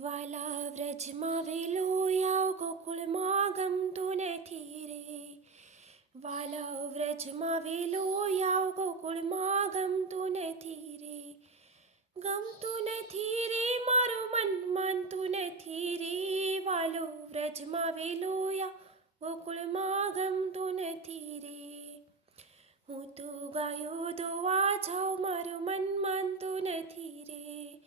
વાલા વ્રજમાં વેલો આવ ગોકુળમાં ગમતું નથી રે. વાલા વ્રજમાં વેલો આવ ગોકુળમાં ગમતું નથી રે. ગમતું નથી રે મારું મન માનતું નથી રે. વાલો વ્રજમાં વેલો આવ ગોકુળમાં ગમતું નથી રે. હું તો ગાયો દોવા જાઉં મારું મન માનતું નથી રે.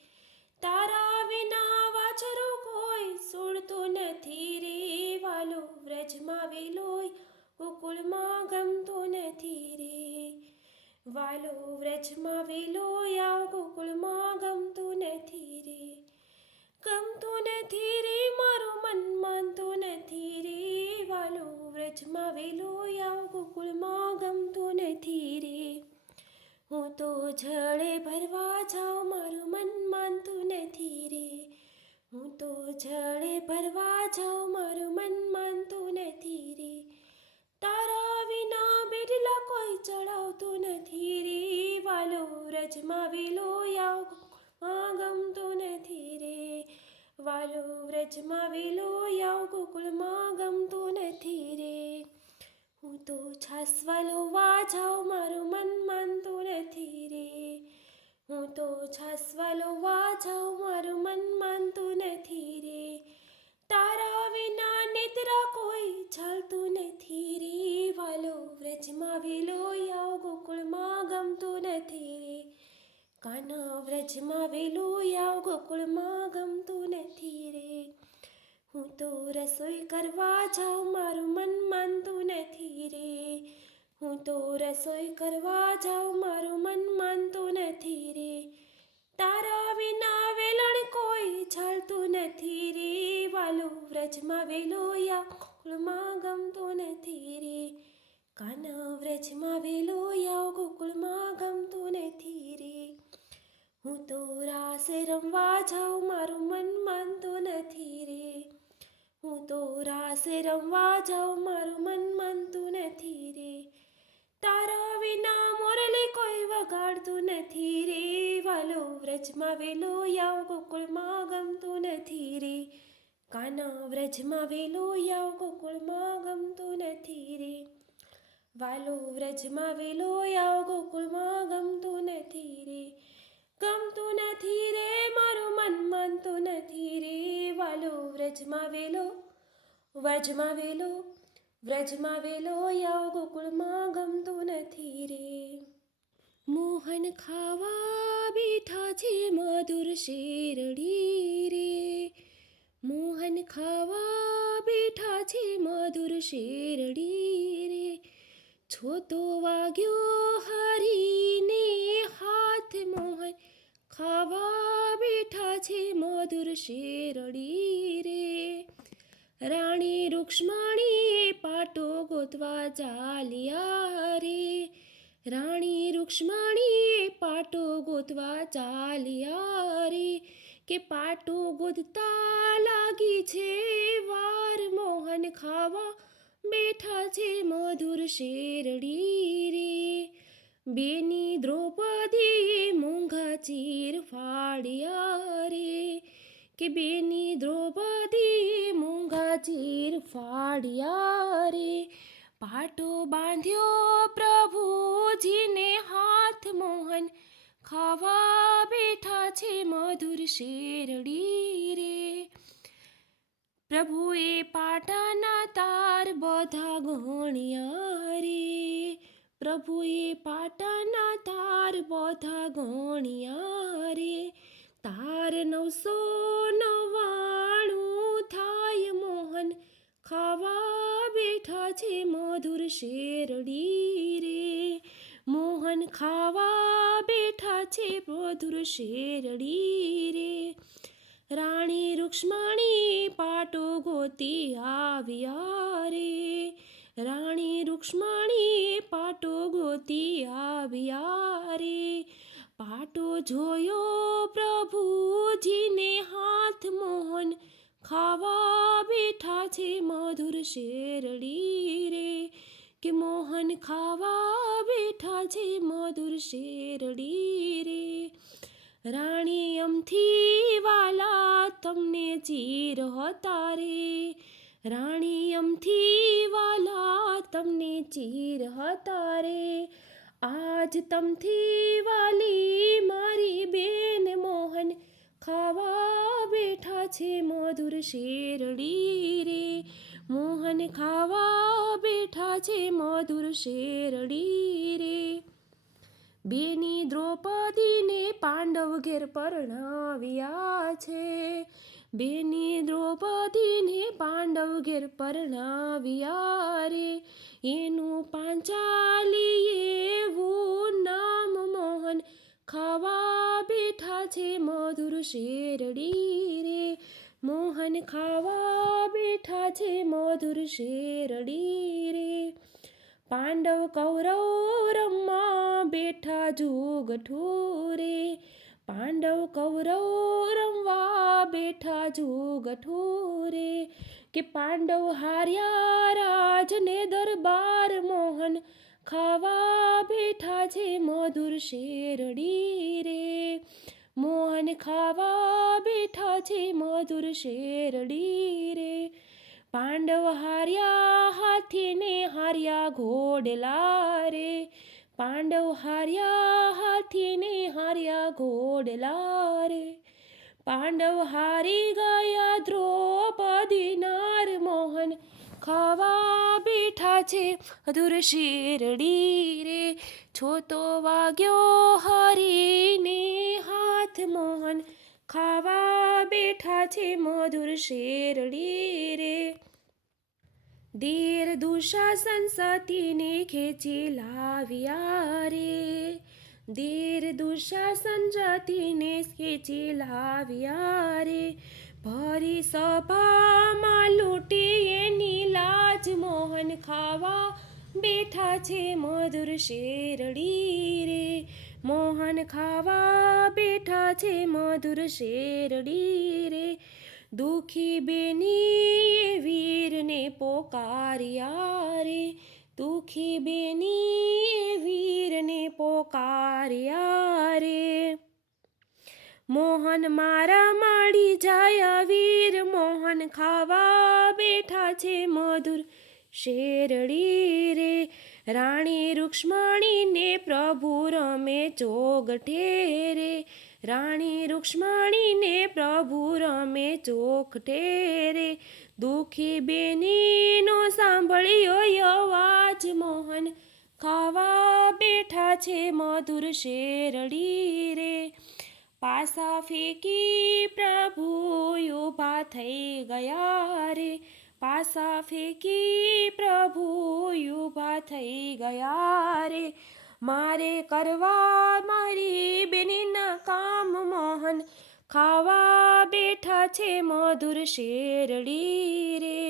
તારા વિના વાછરો કોઈ છોડતો નથી રે. વાલો વ્રજમાં વેલોય ગોકુળમાં ગમતો નથી રે. વાલો વ્રજમાં વેલોય આવ ગોકુળમાં ગમતું નથી રે. ગમતું નથી રે મારું મન માનતું નથી રે. વાલો વ્રજમાં વેલોય આવ ગોકુળમાં ગમતું નથી રે. હું તો જળે ભરવા જાઉં મારું મન માનતું નથી રે. હું તો જળે ભરવા જાઉં મારું મન માનતું નથી રે. તારા વિના બેડલા કોઈ ચડાવતું નથી રે. વાલો વ્રજમાં વેલો આવ ગોકુળમાં ગમતું નથી રે. વાલો વ્રજમાં વેલો આવ ગોકુળમાં ગમતું નથી રે. હું તો છાસવાલો જાઉં મારું મન માનતું નથી રે. હું તો છાસવાલો જાઉં મારું મન માનતું નથી રે. તારા વિના નિદ્રા કોઈ ચાલતું નથી રે. વાલો વ્રજમાં વેલો આવ ગોકુળમાં ગમતું નથી રે. કાના વ્રજમાં વેલો આવ ગોકુળમાં ગમતું નથી રે. હું તો રસોઈ કરવા જાઉં મારું મન માનતું નથી રે. હું તો રસોઈ કરવા જાઉં મારું મન માનતું નથી રે. તારા વિના વેલણ કોઈ ચાલતું નથી રે. વાલો વ્રજમાં વેલો આવ ગોકુળમાં ગમતું નથી રે. કાના વ્રજમાં વેલો આવ ગોકુળમાં ગમતું નથી રે. હું તો રાસ રમવા જાઉં મારું મન માનતું નથી રે. હું તો રાસ રમવા જાઉં મારું મન માનતું નથી રે. તારા વિના મોરલી કોઈ વગાડતું નથી રે. વાલો વ્રજમાં વેલો આવ ગોકુળમાં ગમતું નથી રે. કાના વ્રજમાં વેલો આવ ગોકુળમાં ગમતું નથી રે. વાલો વ્રજમાં વેલો આવ ગોકુળમાં ગમતું નથી રે. ગમતું નથી રે મારું મન માનતું નથી રે. વાલો વ્રજમાં વેલો વ્રજમાં વેલો આવ ગોકુળમાં ગમતું નથી રે. મોહન ખાવા બેઠા છે મધુર શેરડી રે. મોહન ખાવા બેઠા છે મધુર શેરડી રે. છોતો વાગ્યો હરીને હાથ મોહન ખાવા બેઠા છે મધુર શેરડી રે. રાણી રૂક્ષ્મણીએ પાટો ગોતવા ચાલ્યા રે. રાણી રૂક્ષ્મણીએ પાટો ગોતવા ચાલ્યા રે. કે પાટો ગોતતા લાગી છે વાર. મોહન ખાવા બેઠા છે મધુર શેરડી રે. બેની દ્રૌપદીએ મૂંઘા ચીર ફાડ્યા રે. કે બેની દ્રૌપદીએ મૂંઘા ચીર ફાડ્યા રે. પાટો બાંધ્યો પ્રભુજીને હાથ. મોહન ખાવા બેઠા છે મધુર શેરડી રે. પ્રભુએ પાટાના તાર બધા ગણ્યા રે. પ્રભુએ પાટાના તાર બધા ગણ્યા રે. તાર 999 થાય. મોહન ખાવા બેઠા છે મધુર શેરડી રે. મોહન ખાવા બેઠા છે મધુર શેરડી રે. રાણી રૂક્ષ્મણી પાટો ગોતી આવ્યા રે. રાણી રૂક્ષ્મણી પાટો ગોતી આવ્યા રે. પાટો જોયો પ્રભુજીને હાથ. મોહન ખાવા બેઠા છે મધુર શેરડી રે. કે મોહન ખાવા બેઠા છે મધુર શેરડી રે. રાણી અમથી વાલા તમને ચીર હતા રે, રાણી અમથી વાલા તમને ચીર હતા રે, આજ તમથી વાલી મારી બેન મોહન ખાવા બેઠા છે મધુર શેરડી રે, મોહન ખાવા બેઠા છે મધુર શેરડી રે. બેની દ્રૌપદીને પાંડવ ઘેર પરણાવ્યા છે, બેની દ્રૌપદીને પાંડવ ઘેર પરણાવ્યા રે, એનું પાંચાલી એવું નામ મોહન ખાવા બેઠા છે મધુર શેરડી રે, મોહન ખાવા બેઠા છે મધુર શેરડી રે. પાંડવ કૌરવ રમવા બેઠા જુગઠું રે, પાંડવ કૌરવ રમવા બેઠા જુગઠું રે, કે પાંડવ હાર્યા રાજને દરબાર મોહન ખાવા બેઠા છે મધુર શેરડી રે, મોહન ખાવા બેઠા છે મધુર શેરડી રે. પાંડવ હાર્યા હાથીને હાર્યા ઘોડલા રે, પાંડવ હાર્યા હાથીને હાર્યા ઘોડલા રે, પાંડવ હારી ગયા દ્રૌપદી નાર મોહન ખાવા બેઠા છે મધુર શેરડી રે, છોતો વાગ્યો હરીને હાથ મોહન ખાવા બેઠા છે મધુર શેરડી રે. ધીર દુશાસન સતીને ખેંચી લાવ્યા રે, ધીર દુશાસન સતીને ખેંચી લાવ્યા રે, ભરી સભામાં લૂંટી એની લાજ મોહન ખાવા બેઠા છે મધુર શેરડી રે, મોહન ખાવા બેઠા છે મધુર શેરડી રે. દુખી બેની વીરને પોકાર્યા રે, દુખી બેની વીરને પોકાર્યા રે, મોહન મારા માડી જાય વીર મોહન ખાવા બેઠા છે મધુર શેરડી રે. રાણી રૂક્ષ્મણીને પ્રભુ રમે ચોગઠે રે, રાણી રૂક્ષ્મણીને પ્રભુ રમે ચોગઠે રે, દુખી બેનીનો સાંભળ્યો અવાજ મોહન ખાવા બેઠા છે મધુર શેરડી રે. પાસા ફેંકી પ્રભુ ઊભા થઈ ગયા રે, પાસા ફેંકી પ્રભુ ઊભા થઈ ગયા રે, મારે કરવા મારી બેનીના કામ મોહન ખાવા બેઠા છે મધુર શેરડી રે.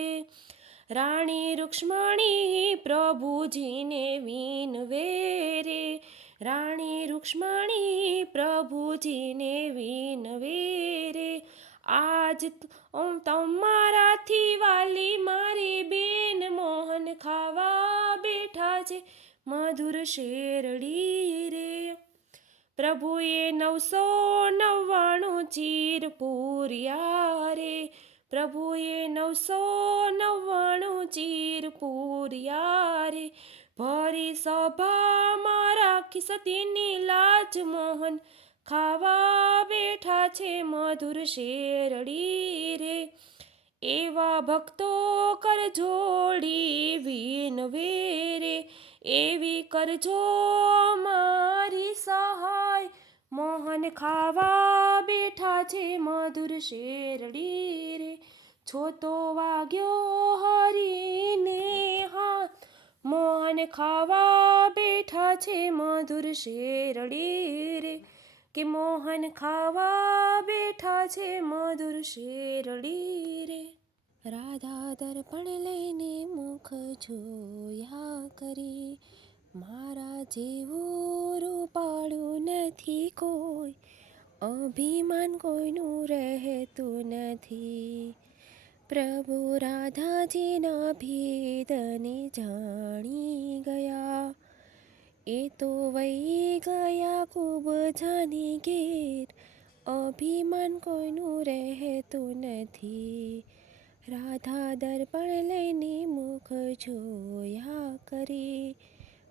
રાણી રૂક્ષ્મણી પ્રભુજીને વિનવે રે, રાણી રૂક્ષ્મણી પ્રભુજીને વિનવે રે, આજ તમારાથી વાલી મારી બેન મોહન ખાવા બેઠા છે મધુર શેરડી રે. પ્રભુએ 999 ચીર પૂર્યા રે, પ્રભુએ 999 ચીર પૂર્યા રે, ભરી સભામાં રાખી સતીની લાજ મોહન ખાવા બેઠા છે મધુર શેરડી રે. એવા ભક્તો કરજોડી વિનવે રે, એવી કરજો મારી સહાય મોહન ખાવા બેઠા છે મધુર શેરડી રે. છોતો વાગ્યો હરીને હાથ મોહન ખાવા બેઠા છે મધુર શેરડી રે, કે મોહન ખાવા બેઠા છે મધુર શેરડી રે. રાધા દર્પણ લઈને મુખ જોયા કરી, મારા જેવું રૂપાળું નથી કોઈ, અભિમાન કોઈનું રહેતું નથી. પ્રભુ રાધાજીના ભેદને જાણી ગયા, એ તો વહી ગયા ખૂબ જાની ઘેર, અભિમાન કોઈનું રહેતું નથી. રાધા દર્પણ લઈને મુખ જોયા કરે,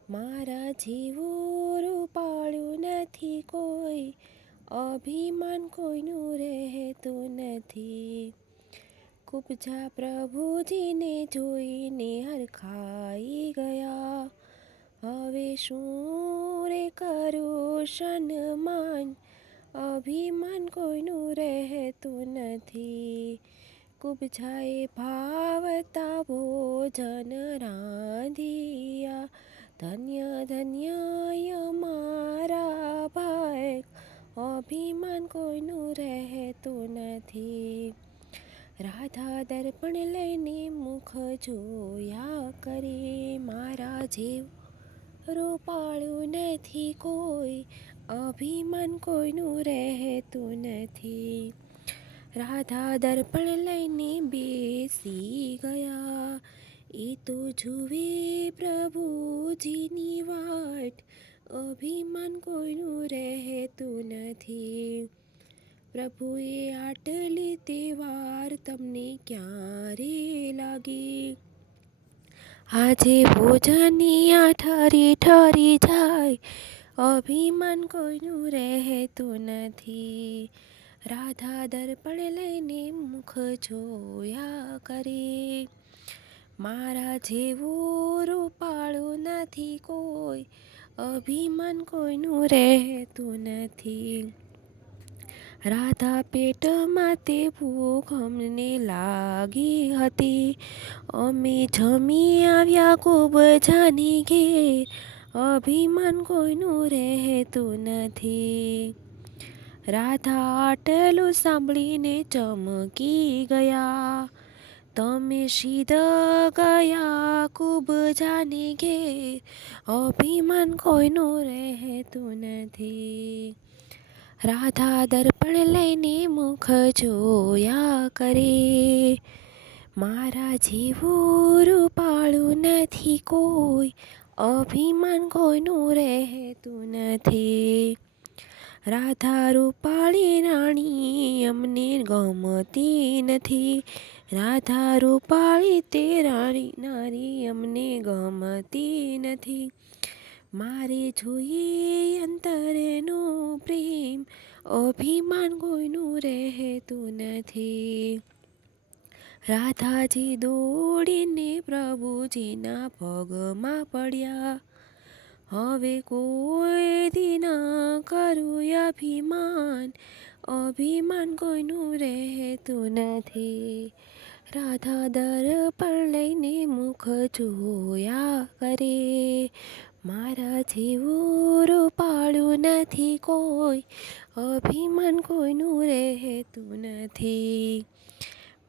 મારા જેવું રૂપાળું નથી કોઈ, અભિમાન કોઈનું રહેતું નથી. કુબજા પ્રભુજીને જોઈને હરખાઈ ગયા, હવે શું રે કરું સન્માન, અભિમાન કોઈનું રહેતું નથી. કુબજાએ ભાવતા ભોજન રાંધિયા, ધન્ય ધન્ય મારા ભાઈ, અભિમાન કોઈનું રહેતું નથી. રાધા દર્પણ લઈને મુખ જોયા કરે, મારા જેવું રૂપાળું નથી કોઈ, અભિમાન કોઈનું રહેતું નથી. રાધા દર્પણ લઈને બેસી ગયા, એ તો જુએ પ્રભુજીની વાટ, અભિમાન કોઈનું રહેતું નથી. પ્રભુએ આટલી તે વાર તમને ક્યારે લાગી, આજે ભોજનની આ ઠરી ઠરી જાય, અભિમાન કોઈનું રહેતું નથી. રાધા દર્પણ લઈને મુખ જોયા કરે, મારા જેવું રૂપાળું નથી કોઈ, અભિમાન કોઈનું રહેતું નથી. રાધા પેટમાં તે ભૂખ અમને લાગી હતી, અમે જમી આવ્યા કુબજાની ઘેર, અભિમાન કોઈનું રહેતું નથી. રાધા આટલું સાંભળીને ચમકી ગયા, તમે સીધા ગયા કુબજાની ઘેર, અભિમાન કોઈનું રહેતું નથી. રાધા દર્પણ લઈને મુખ જોયા કરે, મારા જેવું રૂપાળું નથી કોઈ, અભિમાન કોઈનું રહેતું નથી. રાધા રૂપાળી રાણી અમને ગમતી નથી, રાધા રૂપાળી તે રાણી નારી અમને ગમતી નથી. મારે જોઈએ અંતરનો પ્રેમ, અભિમાન કોઈનું રહેતું નથી. રાધાજી દોડીને પ્રભુજીના પગમાં પડ્યા, હવે કોઈ દી ના કરું અભિમાન, અભિમાન કોઈનું રહેતું નથી. રાધા દર્પણ લઈને મુખ જોયા કરે, મારા જેવું રૂપાળું નથી કોઈ, અભિમાન કોઈનું રહેતું નથી.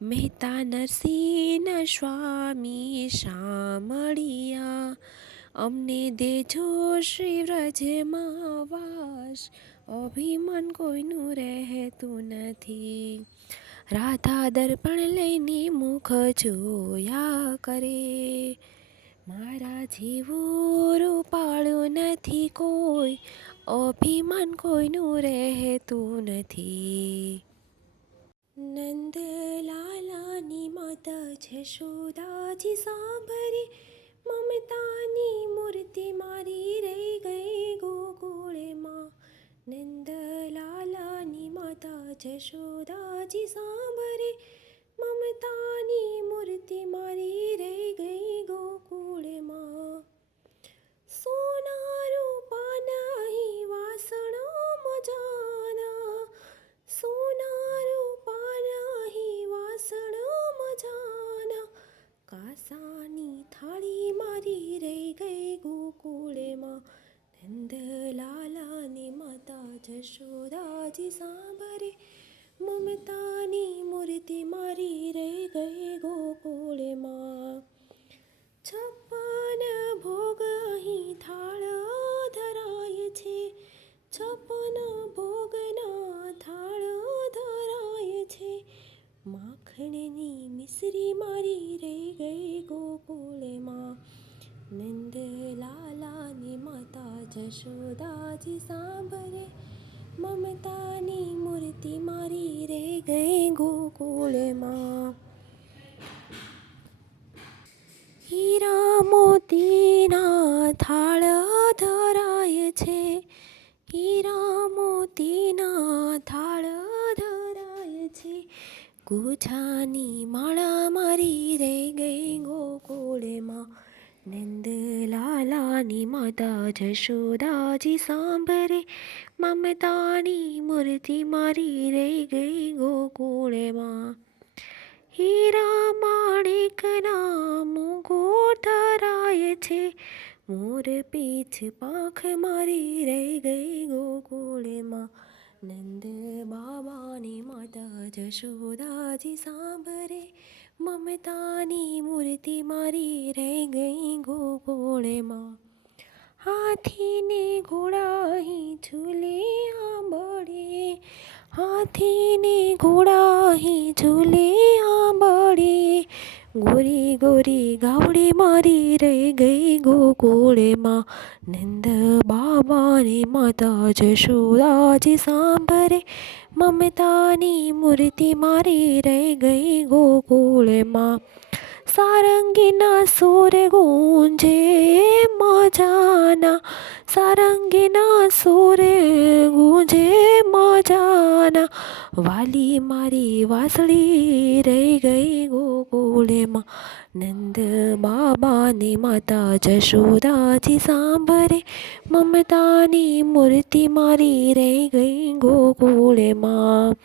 મહેતા નરસિંહના સ્વામી સાંભળ્યા, અમને દેજો શ્રી વ્રજમાં વાસ, અભિમાન કોઈનું રહેતું નથી. રાધા દર્પણ લઈને મુખ જોયા કરે, મારા જેવું રૂપાળું નથી કોઈ, અભિમાન કોઈનું રહેતું નથી. નંદલાલાની માતા જશોદાજી સાંભળે, મમતાની મૂર્તિ મારી રહી ગઈ ગોકુળમાં. નંદલાલાની માતા જશોદાજી સાંભળે, મમતાની મૂર્તિ મારી રહી ગઈ ગોકુળમાં. સોના રૂપાના અહીં વાસણો મજાના, સોના રૂપાના અહીં વાસણો મજાના, કાસાની થાળી મારી રહી ગઈ ગોકુળમાં. નંદલાલાની માતા જશોદાજી સાંભળે, મમતાની મૂર્તિ મારી રહી ગઈ ગોકુળમાં. 56 ભોગ અહીં થાળ ધરાય છે, 56 ભોગના થાળ ધરાય છે, માખણની મિશ્રી મારી રહી ગઈ ગોકુળમાં. નંદલાલાની માતા જશોદાજી સાંભળે, મમતાની મૂર્તિ મારી રહી ગઈ ગોકુળમાં. ગુછાની માળા મારી રહી ગઈ ગોકુળમાં. નંદલાલાની માતા જશોદાજી સાંભળે, મમતાની મૂર્તિ મારી રહી ગઈ ગોકુળમાં. હીરા માણેકના મુગટ ધરાય છે, મોર પીછ પાંખ મારી રહી ગઈ ગોકુળમાં. નંદ બાબાની માતા જશોદાજી સાંભળે, મમતાની મૂર્તિ મારી રહી ગઈ ગોકુળમાં. હાથીને ઘોડા અહીં ઝૂલે આંબળે, હાથીને ઘોડા અહીં ઝૂલે આંબળે, ગોરી ગોરી ગાવડી મારી રહી ગઈ ગોકુળમાં. નંદ બાબાની માતા જશોદાજી સાંભળે, મમતાની મૂર્તિ મારી રહી ગઈ ગોકુળમાં. સારંગીના સૂર ગુંજે મજાના, સારંગીના સૂર ગુંજે મજાના, વાલી મારી વાસળી રહી ગઈ ગોકુળમાં. નંદ બાબાની માતા જશોદાજી સાંભળે, મમતાની મૂર્તિ મારી રહી ગઈ ગોકુળમાં.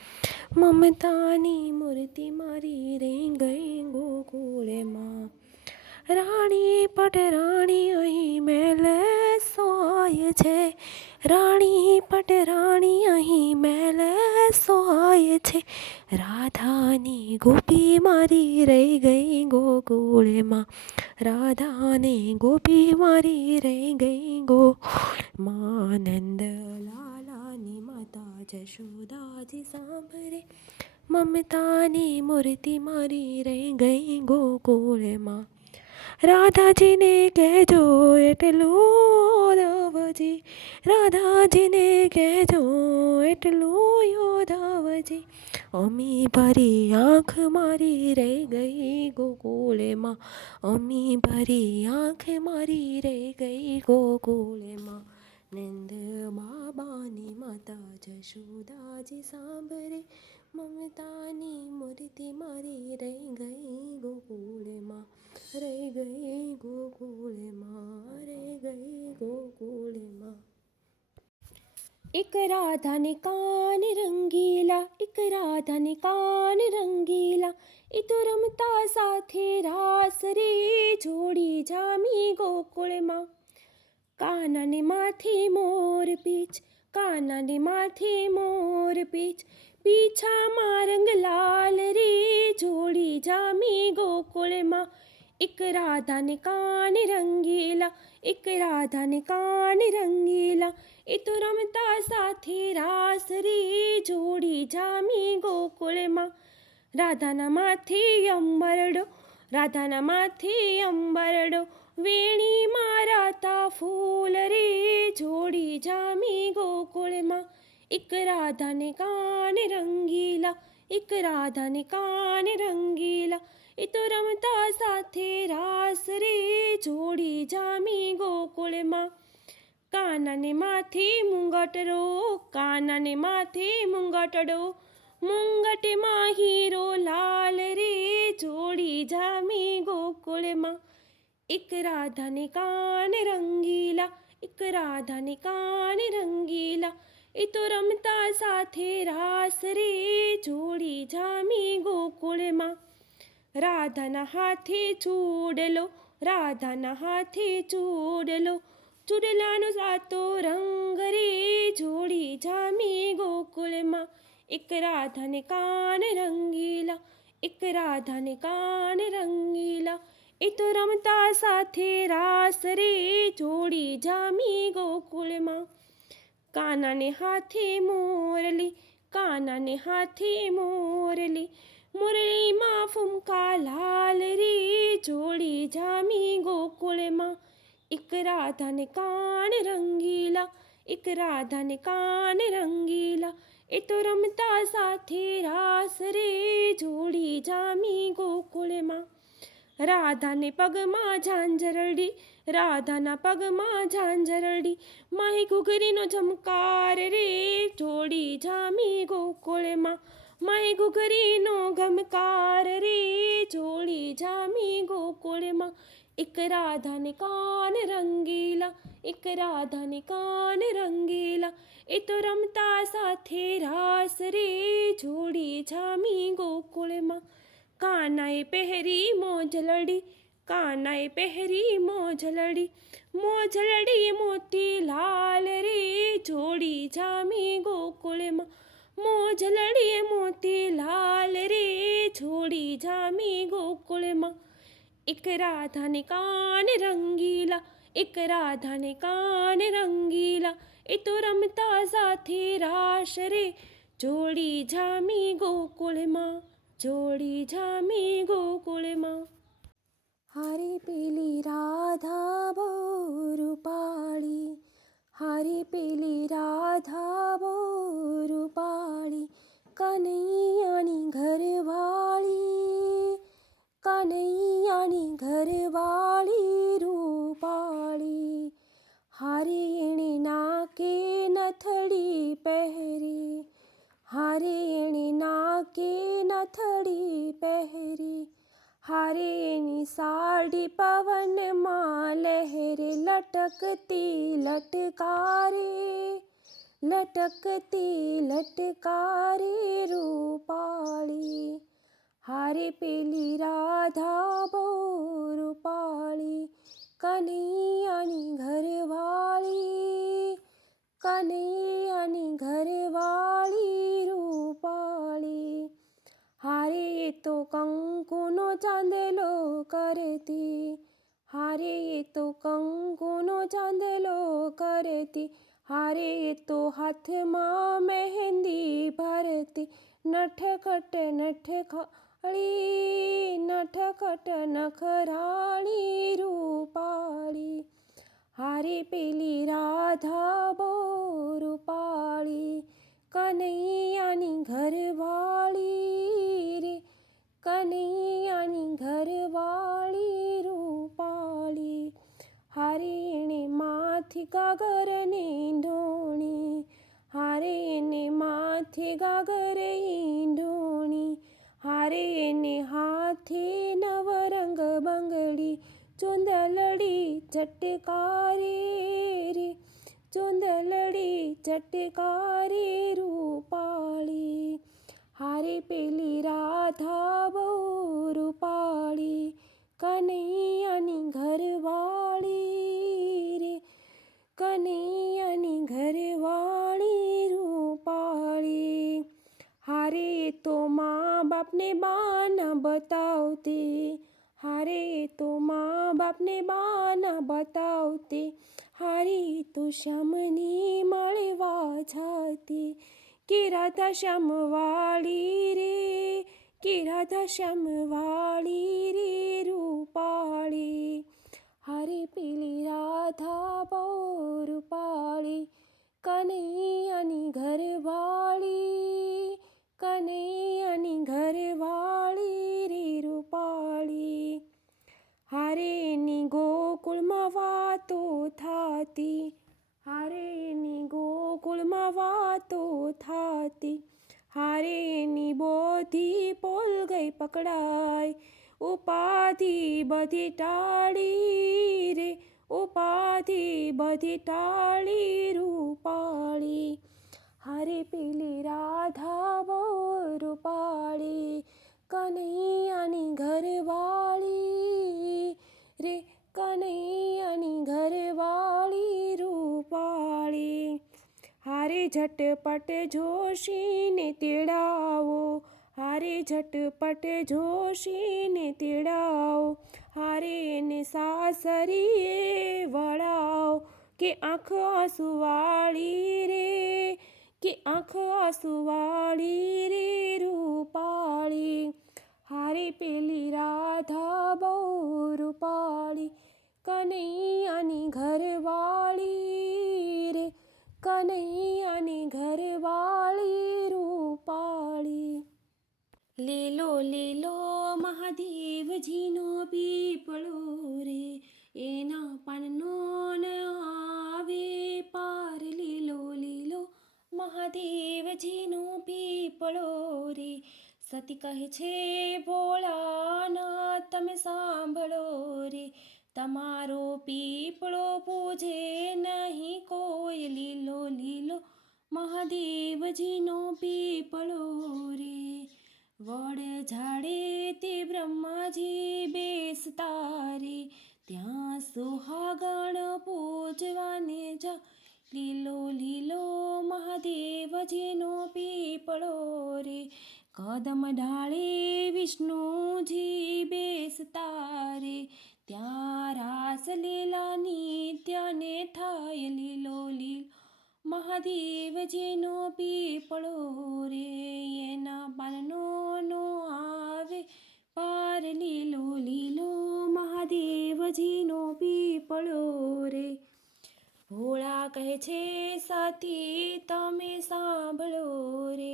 મમતાની મૂર્તિ મારી રહી ગઈ ગોકુળમાં. રાણી પટરાણી અહીં મેલે સોહાય છે, રાણી પટરાણી અહીં મેલે સોહાય છે, રાધાની ગોપી મારી રહી ગઈ ગોકુળમાં. રાધાની ગોપી મારી રહી ગઈ ગોકુળમાં. નંદ લાલાની માતા જશોદાજી સાંભળે, મમતાની મૂર્તિ મારી રહી ગઈ ગોકુળમાં. રાધાજીને કહેજો એટલું યાદવજી, રાધાજીને કહેજો એટલું યાદવજી, અમી ભરી આંખ મારી રહી ગઈ ગોકુળમાં. અમી ભરી આંખ મારી રહી ગઈ ગોકુળમાં. નંદ બાબાની માતા જશોદાજી સાંભળે, મમતાની મૂર્તિ મારી રહી ગઈ ગોકુળમાં. રહી ગઈ ગોકુળમાં, રહી ગઈ ગોકુળમાં. એક રાધાને કાન રંગીલા, એક રાધાને કાન રંગીલા, એ તો રમતા સાથે રાસ રે, જોડી જામી ગોકુળમાં. કાનાને માથે મોર પીછ, કાનાને માથે મોર પીછ, પીછામાં રંગ લાલ રે, જોડી જામી ગોકુળમાં. એક રાધાને કાન રંગીલા, એક રાધાને કાન રંગીલા, એ તો રમતા સાથે રાસ રે, જોડી જામી ગોકુળમાં. રાધાના માથે અંબરડો, રાધાના માથે અંબરડો, વેણીમાં રાતા ફૂલ રે, જોડી જામી ગોકુળમાં. એક રાધાને કાન રંગીલા, એક રાધાને કાન રંગીલા, એ તો રમતા સાથે રાસ રે, જોડી જામી ગોકુળમાં. કાનાને માથે મુંગટડો, કાનાને માથે મુંગટડો, મુંગટમાં હીરો લાલ રે, જોડી જામી ગોકુળમાં. એક રાધાને કાન રંગીલા, એક રાધાને કાન રંગીલા, એ તો રમતા સાથે રાસ રે, જોડી જામી ગોકુળમાં. રાધાના હાથે ચૂડલો, રાધાના હાથે ચૂડલો, ચૂડલાનો સાતો રંગ રે, જોડી જામી ગોકુળમાં. એક રાધાને કાન રંગીલા, એક રાધાને કાન રંગીલા, એ તો રમતા સાથે રાસ રે, જોડી જામી ગોકુળમાં. કાનાને હાથે મોરલી, કાનાને હાથે મોરલી, મુરલીમાં ફૂમકા લાલ રે, જોડી જામી ગોકુળમાં. એક રાધાને કાન રંગીલા, એક રાધાને કાન રંગીલા, એ તો રમતા સાથે રાસ રે, જોડી જામી ગોકુળમાં. રાધાને પગમાં ઝાંઝરડી, રાધાના પગમાં ઝાંઝરડી, માહી ઘૂઘરીનો ઝમકાર રે, જોડી જામી ગોકુળમાં. માય ઘૂઘરીનો ગમકાર રે, જોડી જામી ગોકુળમાં. એક રાધાને કાન રંગીલા, એક રાધાને કાન રંગીલા, એ તો રમતા સાથે રાસ રે, જોડી જામી ગોકુળમાં. કાનાએ પહેરી મોજલડી, કાનાએ પહેરી મોજલડી, મોજલડી મોતી લાલ રે, જોડી જામી ગોકુળમાં. મોજલડી મોતી લાલ રે, જોડી જામી ગોકુળમાં. એક રાધાને કાન રંગીલા, એક રાધાને કાન રંગીલા, એ તો રમતા સાથે રાસ રે, જોડી જામી ગોકુળમાં, જોડી જામી ગોકુળમાં. હારી પેલી રાધા બહુ રૂપાળી, હારી પેલી રાધા બહુ રૂપાળી, કનૈયાની ઘરવાળી, કનૈયાની ઘરવાળી રૂપાળી. હારી એણે નાકે નથડી પહેરી, હારી એણે નાકે નથડી પહેરી, હારે એની સાડી પવનમાં લહેરે, લટકતી લટકારે, લટકતી લટકારે રૂપાળી. હારે પેલી રાધા બહુ રૂપાળી, કનૈયાની ઘરવાળી, કનૈયાની ઘરવાળી રૂપાળી. હારે એ તો કંકુનો ચાંદલો કરતી, હારે એ તો કંકુનો ચાંદલો કરતી, હારે એ તો હાથમાં મહેંદી ભરતી, નટખટ નટખળી, નટખટ નખરાળી રૂપાળી. હારે પેલી રાધા બહુ રૂપાળી, કનૈયાની ઘરવાળી રે, કનૈયાની ઘરવાળી રૂપાળી. હારે એણે માથે ગાગરને ઢોણી, હારે એને માથે ગાગર ઢોણી, હારે એને હાથે નવરંગ બંગડી, ચુંદલડી ચટકારી રે, ચુંદલડી ચટકારી રૂપાળી. હારે પેલી રાધા બહુ રૂપાળી, કનૈયાની ઘરવાળી રે, કનૈયાની ઘરવાળી રૂપાળી. હારે તો મા બાપને બાના બતાવતી, હારે તો મા બાપને બાના બતાવતી, હારી તો શ્યામની મળવા જાતી, કે રાધા શ્યામ વાળી રે, કે રાધા શ્યામ વાળી રે રૂપાળી. હારે પેલી રાધા બહુ રૂપાળી, કનૈયાની ઘરવાળી, કનૈયાની ઘરવાળી રે રૂપાળી. હારે એની ગોકુળમાં વાતો થાતી, હારે એની ગોકુળમાં વાતો થાતી, હારે એની બોધી પોલ ગઈ પકડાઈ, ઉપાધિ બધી ટાળી રે, ઉપાધિ બધી ટાળી રૂપાળી. હારે પેલી રાધા બહુ રૂપાળી, કનૈયાની ઘરવાળી રે, કનૈયાની ઘરવાળી રૂપાળી. હારે ઝટપટ જોશીને તેડાવો, હારે ઝટપટ જોશીને તેડાવો, હારે એને સાસરીએ વળાવો, કે આંખ આંસુવાળી રે, કે આંખ આંસુવાળી રે રૂપાળી. હારે પેલી રાધા બહુ રૂપાળી, કનૈયાની ઘરવાળી રે, કનૈયાની ઘરવાળી રૂપાળી. લીલો લીલો મહાદેવજીનો પીપળો રે, એના પાનનો ન આવે પાર, લીલો લીલો મહાદેવજીનો પીપળો રે. સતી કહે છે ભોળાનાથ તમે સાંભળો રે, તમારો પીપળો પૂજે નહીં કોઈ, લીલો લીલો મહાદેવજીનો પીપળો રે. વડ ઝાડે તે બ્રહ્માજી બેસતા રે, ત્યાં સુહાગણ પૂજવાને જા, લીલો લીલો મહાદેવજીનો પીપળો રે. કદમ ડાળે વિષ્ણુજી બેસતા રે, ત્યાં રાસલીલા નિત્યને થાય, લીલો લીલો મહાદેવજીનો પીપળો રે. એના પાનનો નો આવે પાર, લીલો લીલો મહાદેવજીનો પીપળો રે. ભોળા કહે છે સતી તમે સાંભળો રે,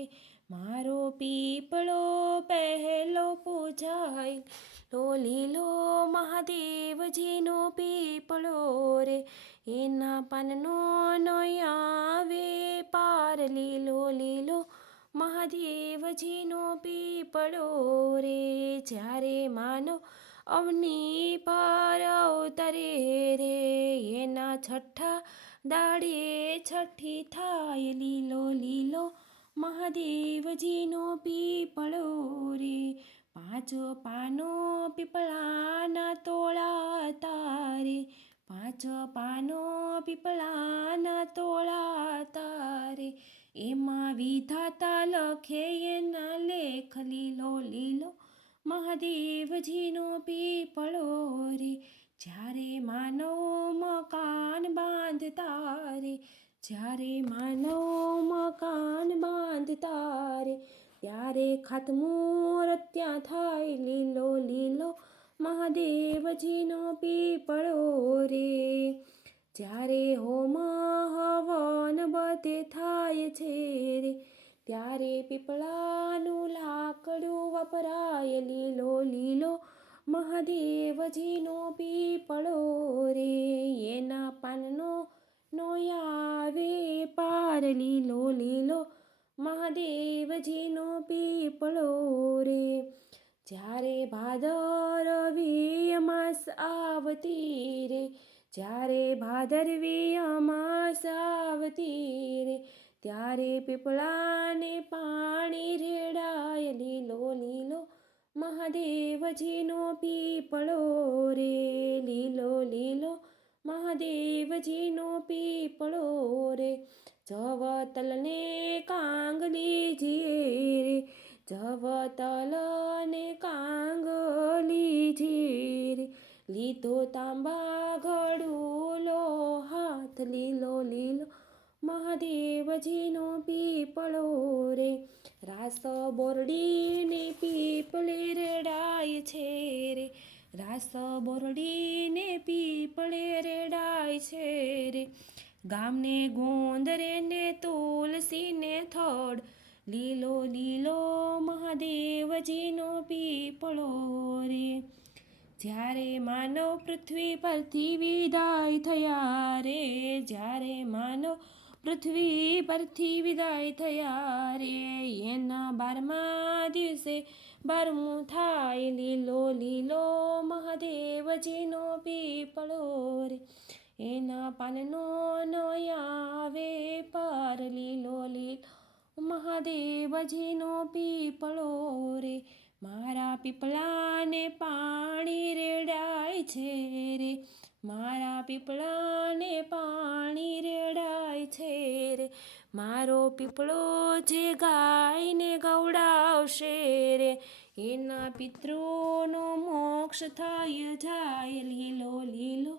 મારો પીપળો પહેલો પૂજાય, લો લીલો મહાદેવજીનો પીપળો રે. એના પાનનો નો આવે પાર, લીલો લીલો મહાદેવજીનો પીપળો રે. જ્યારે માનવ અવની પર અવતરે રે, એના છઠ્ઠા દાડે છઠ્ઠી થાય, લીલો લીલો મહાદેવજીનો પીપળો રે. પાંચ પાનો પીપળાના તોળાતા રે, પાંચ પાનો પીપળાના તોળાતા રે. એમાં વિધાતા લખે એના લેખ, લીલો લીલો મહાદેવજીનો પીપળો રે. જ્યારે માનવ મકાન બાંધતા રે, જ્યારે માનવ મકાન બાંધતા રે, ત્યારે ખાતમુહૂર્ત ત્યાં થાય, લીલો લીલો મહાદેવજીનો પીપળો રે. જ્યારે હોમ હવન બધે થાય છે રે, ત્યારે પીપળાનું લાકડું વપરાય, લીલો લીલો મહાદેવજીનો પીપળો રે. એના પાનનો નો આવે પાર, લીલો લીલો મહાદેવજીનો પીપળો રે. જ્યારે ભાદરવી અમાસ આવતી રે, જ્યારે ભાદરવી અમાસ આવતી રે, ત્યારે પીપળાને પાણી રેડાય, લીલો લીલો મહાદેવજીનો પીપળો રે. લીલો લીલો મહાદેવજીનો પીપળો રે. જવતલને કાંગલીજીએ રે, જવતલને કાંગલીજી રે. લીધો તાંબા ઘડુલો હાથ, લીલો લીલો મહાદેવજીનો પીપળો રે. રાસ બોરડીને પીપળે રેડાય છે રે, રાસ બોરડીને પીપળે રેડાય છે રે. ગામને ગોંદરે ને તુલસીને થડ, લીલો લીલો મહાદેવજીનો પીપળો રે. જ્યારે માનવ પૃથ્વી પરથી વિદાય થયા રે, જ્યારે માનવ પૃથ્વી પરથી વિદાય થયા રે, એના 12મા દિવસે 12મું થાય, લીલો લીલો મહાદેવજીનો પીપળો રે. એના પાનનો નો આવે પાર, લીલો લીલો મહાદેવજીનો પીપળો રે. મારા પીપળાને પાણી રેડાય છે રે, મારા પીપળાને પાણી રેડાય છે રે. મારો પીપળો જે ગાયને ગવડાવશે રે, એના પિતૃનો મોક્ષ થાય જાય, લીલો લીલો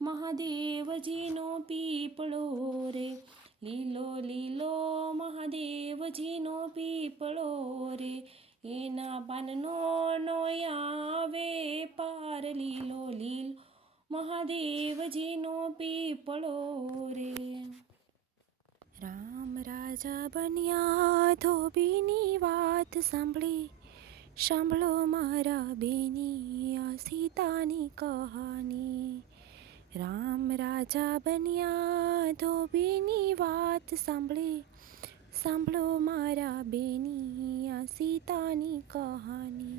મહાદેવજીનો પીપળો રે. લીલો લીલો મહાદેવજીનો પીપળો રે. એના પાનનો નો આવે પાર, લીલો લીલો મહાદેવજીનો પીપળો રે. રામ રાજા બન્યા ધોબીની વાત સાંભળી, સાંભળો મારા બેની આ સીતાની કહાની. રામ રાજા બન્યા ધોબીની વાત સાંભળી, સાંભળો મારા બેની આ સીતાની કહાની.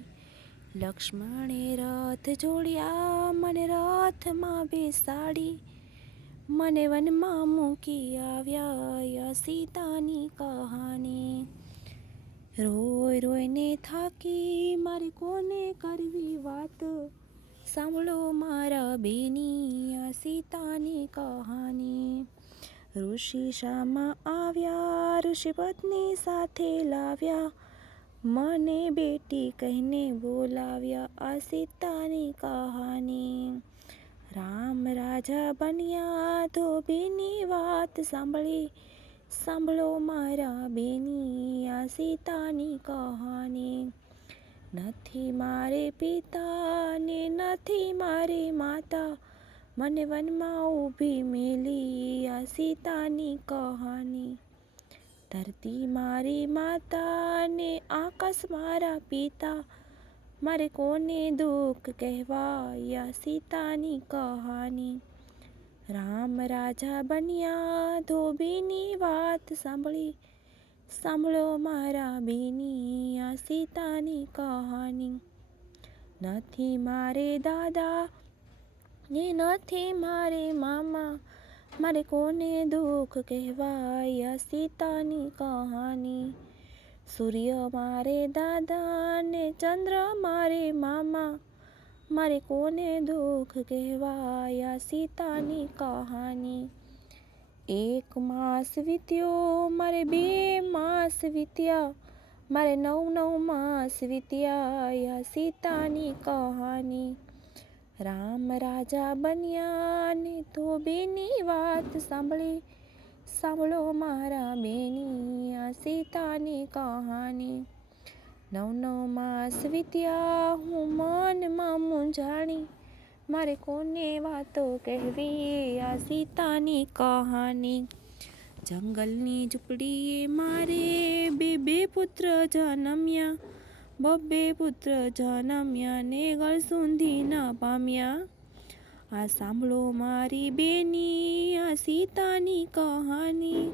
લક્ષ્મણે રથ જોડ્યા મને રથમાં બેસાડી, મને વનમાં મૂકી આવ્યા સીતાની કહાની. રોય રોઈને થાકી મારે કોને કરવી વાત, સાંભળો મારા બેની આ સીતાની કહાની. ઋષિ શામાં આવ્યા ઋષિ પત્ની સાથે લાવ્યા, મને બેટી કહીને બોલાવ્યા આ સીતાની કહાની. રામ રાજા બન્યા ધોબીની વાત સાંભળી, સાંભળો મારા બેની આ સીતાની કહાની. નથી મારે પિતા ને નથી મારી માતા, મને વનમાં ઊભી મેલી આ સીતાની કહાની. ધરતી મારી માતા ને આકાશ મારા પિતા, મારે કોને દુઃખ કહેવાય આ સીતાની કહાની. રામ રાજા બન્યા ધોબીની વાત સાંભળી, સાંભળો મારા બેની આ સીતાની કહાની. નથી મારે દાદા ને નથી મારે મામા, મારે કોને દુઃખ કહેવાય આ સીતાની કહાની. સૂર્ય મારે દાદા ને ચંદ્ર મારે મામા, મારે કોને દુઃખ કહેવાય આ સીતાની કહાની. એક માસ વીત્યો મારે 2 માસ વીત્યા, મારે 9 માસ વીત્યા આ સીતાની કહાની. રામ રાજા બન્યા ને ધોબીની વાત સાંભળી, સાંભળો મારા બેની આ સીતાની કહાની. 9 માસ વીત્યા હું મનમાં મૂંઝાણી, મારે કોને વાતો કહેવી આ સીતાની કહાની. જંગલની ઝૂંપડીએ મારે 2 પુત્ર જન્મ્યા, 2 પુત્ર જન્મ્યા ને ગળસુંધી ના પામ્યા. આ સાંભળો મારી બેની આ સીતાની કહાની.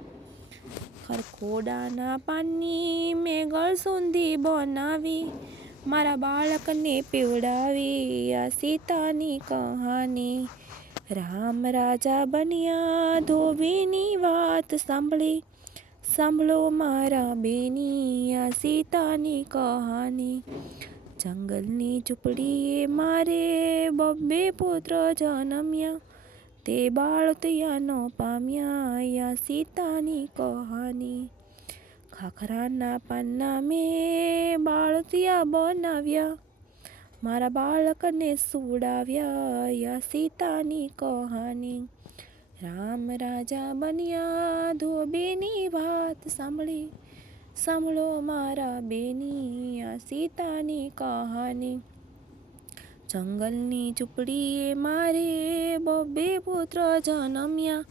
ખરખોડાના પાનની મેં ગળસુંધી બનાવી, મારા બાળકને પીવડાવી આ સીતાની કહાની. રામ રાજા બન્યા ધોબીની વાત સાંભળી, સાંભળો મારા બેની આ સીતાની કહાની. જંગલની ઝૂંપડીએ મારે 2 પુત્ર જન્મ્યા, તે બાળતિયા ન પામ્યા આ સીતાની કહાની. ખાખરાના પાનના મેં બાળતિયા બનાવ્યા, મારા બાળકને સુવડાવ્યા આ સીતાની કહાની. રામ રાજા બન્યા ધોબીની વાત સાંભળી, સાંભળો મારા બેની આ સીતાની કહાની. જંગલની ઝૂંપડીએ મારે 2 પુત્ર જન્મ્યા,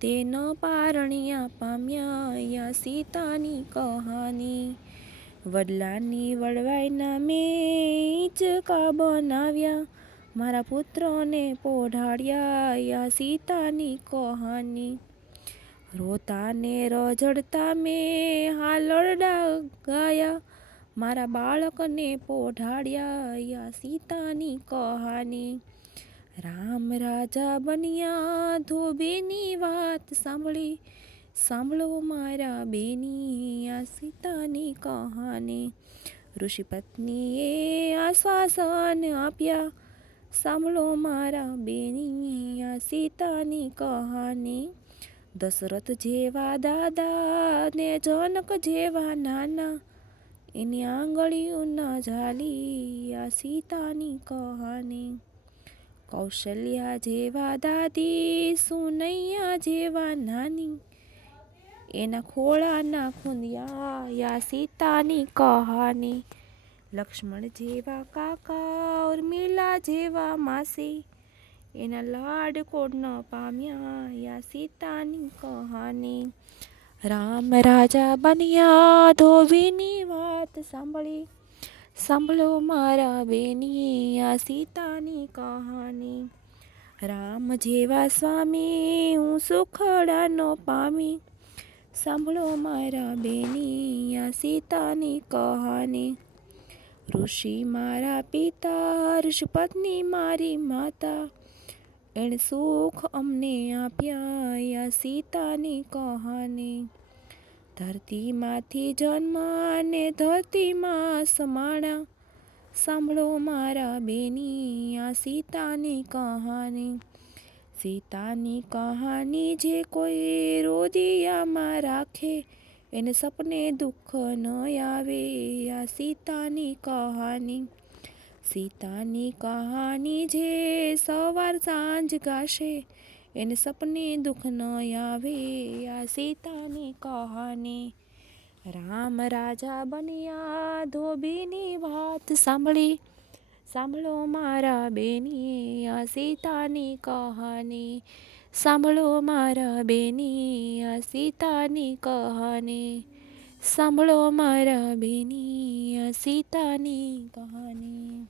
તે ન પારણ્યા પામ્યા આ સીતાની કહાની. વડલાની વડવાઈના મેં હિંચકા બનાવ્યા, મારા પુત્રને પોઢાડ્યા આ સીતાની કહાની. રોતા ને રઝળતા મેં હાલરડા ગાયા, મારા બાળકને પોઢાડ્યા આ સીતાની કહાની. રામ રાજા બન્યા ધોબીની વાત સાંભળી, સાંભળો મારા બેની આ સીતાની કહાની. ઋષિ પત્નીએ આશ્વાસન આપ્યા, સાંભળો મારા બેની આ સીતાની કહાની. દશરથ જેવા દાદા ને જનક જેવા નાના, એની આંગળીઓ ન ઝાલી આ સીતાની કહાની. કૌશલ્યા જેવા દાદી સુનૈયા જેવા નાની, એના ખોળાના ખૂંદિયા આ સીતાની કહાની. લક્ષ્મણ જેવા કાકા ઉર્મિલા જેવા માસી, એના લાડકોડ ન પામ્યા આ સીતાની કહાની. રામ રાજા બન્યા ધોબીની વાત સાંભળી, સાંભળો મારા બેની આ સીતાની કહાની. રામ જેવા સ્વામી હું સુખડા ન પામી, સાંભળો મારા બેની આ સીતાની કહાની. ઋષિ મારા પિતા, ઋષિપત્ની મારી માતા, એણે સુખ અમને આપ્યા આ સીતાની કહાની. ધરતીમાંથી જન્મ અને ધરતીમાં સમાણા, સાંભળો મારા બેની આ સીતાની કહાની. સીતાની કહાની જે કોઈ રોદિયામાં રાખે, એને સપને દુઃખ ન આવે આ સીતાની કહાની. સીતાની કહાની જે સવાર સાંજ ગાશે, એને સપને દુઃખ ન આવે આ સીતાની કહાની. રામ રાજા બન્યા ધોબીની વાત સાંભળી, સાંભળો મારા બેની આ સીતાની કહાની. સાંભળો મારા બેની આ સીતાની કહાની. સાંભળો મારા બેની આ સીતાની કહાની.